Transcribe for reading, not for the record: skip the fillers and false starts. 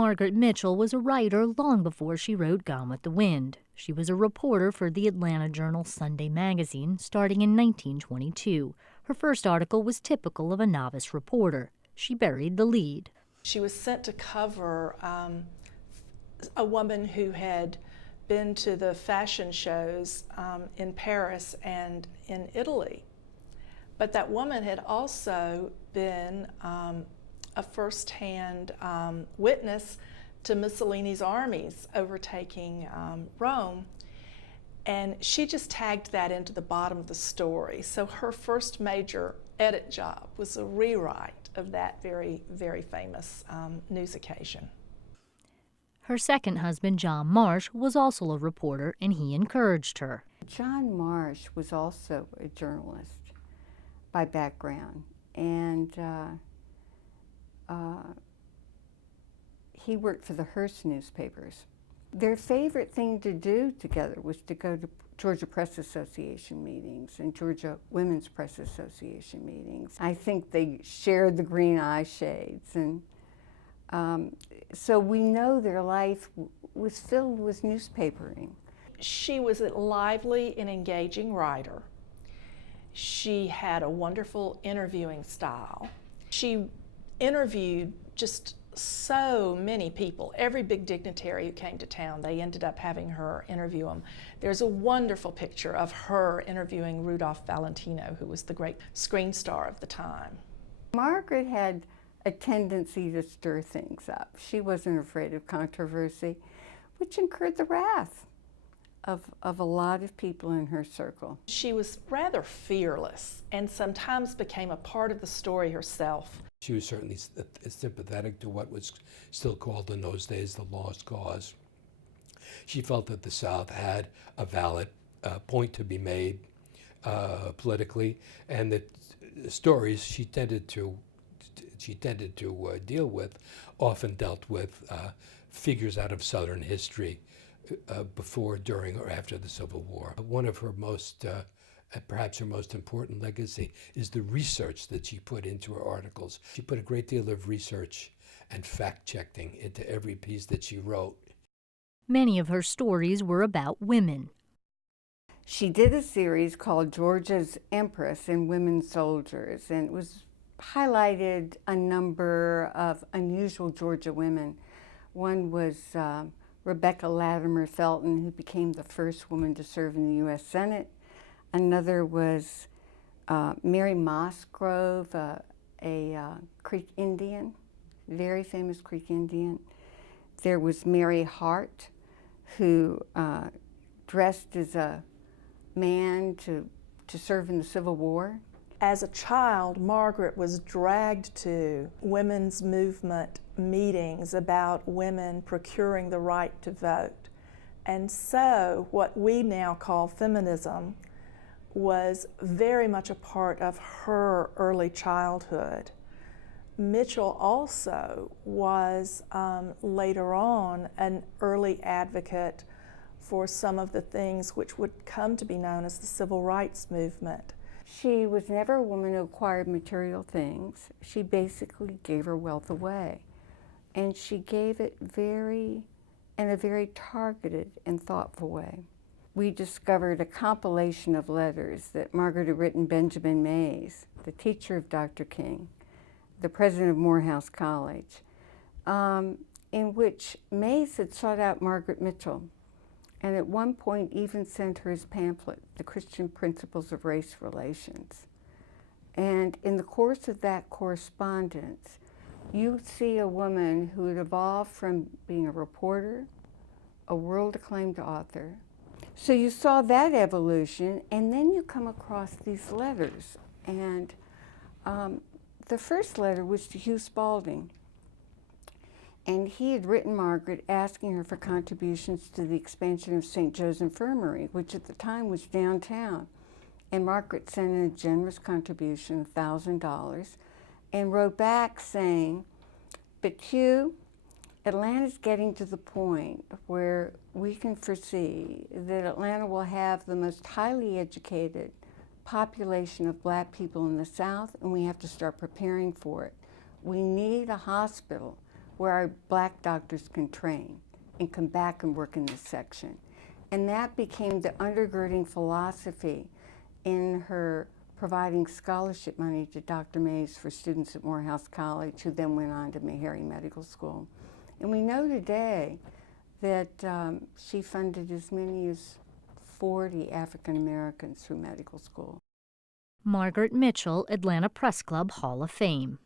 Margaret Mitchell was a writer long before she wrote Gone with the Wind. She was a reporter for the Atlanta Journal Sunday magazine starting in 1922. Her first article was typical of a novice reporter. She buried the lead. She was sent to cover a woman who had been to the fashion shows in Paris and in Italy. But that woman had also been a first-hand witness to Mussolini's armies overtaking Rome, and she just tagged that into the bottom of the story. So her first major edit job was a rewrite of that very, very famous news occasion. Her second husband, John Marsh, was also a reporter, and he encouraged her. John Marsh was also a journalist by background, and he worked for the Hearst newspapers. Their favorite thing to do together was to go to Georgia Press Association meetings and Georgia Women's Press Association meetings. I think they shared the green eye shades, and so we know their life was filled with newspapering. She was a lively and engaging writer. She had a wonderful interviewing style. She interviewed just so many people. Every big dignitary who came to town, they ended up having her interview them. There's a wonderful picture of her interviewing Rudolph Valentino, who was the great screen star of the time. Margaret had a tendency to stir things up. She wasn't afraid of controversy, which incurred the wrath of a lot of people in her circle. She was rather fearless and sometimes became a part of the story herself. She was certainly sympathetic to what was still called in those days the lost cause. She felt that the South had a valid point to be made politically, and that stories she tended to deal with often dealt with figures out of Southern history before, during, or after the Civil War. One of her most perhaps her most important legacy is the research that she put into her articles. She put a great deal of research and fact-checking into every piece that she wrote. Many of her stories were about women. She did a series called Georgia's Empress and Women Soldiers, and it was highlighted a number of unusual Georgia women. One was Rebecca Latimer Felton, who became the first woman to serve in the U.S. Senate. Another was Mary Musgrove, a Creek Indian, very famous Creek Indian. There was Mary Hart, who dressed as a man to serve in the Civil War. As a child, Margaret was dragged to women's movement meetings about women procuring the right to vote. And so what we now call feminism was very much a part of her early childhood. Mitchell also was later on an early advocate for some of the things which would come to be known as the civil rights movement. She was never a woman who acquired material things. She basically gave her wealth away. And she gave it in a very targeted and thoughtful way. We discovered a compilation of letters that Margaret had written Benjamin Mays, the teacher of Dr. King, the president of Morehouse College, in which Mays had sought out Margaret Mitchell, and at one point even sent her his pamphlet, The Christian Principles of Race Relations. And in the course of that correspondence, you see a woman who had evolved from being a reporter, a world-acclaimed author. So you saw that evolution, and then you come across these letters. And the first letter was to Hugh Spalding. And he had written Margaret asking her for contributions to the expansion of St. Joe's Infirmary, which at the time was downtown. And Margaret sent in a generous contribution of $1,000 and wrote back saying, "But Hugh, Atlanta's getting to the point where we can foresee that Atlanta will have the most highly educated population of black people in the South, and we have to start preparing for it. We need a hospital where our black doctors can train and come back and work in this section. And that became the undergirding philosophy in her providing scholarship money to Dr. Mays for students at Morehouse College, who then went on to Meharry Medical School. And we know today that she funded as many as 40 African Americans through medical school. Margaret Mitchell, Atlanta Press Club Hall of Fame.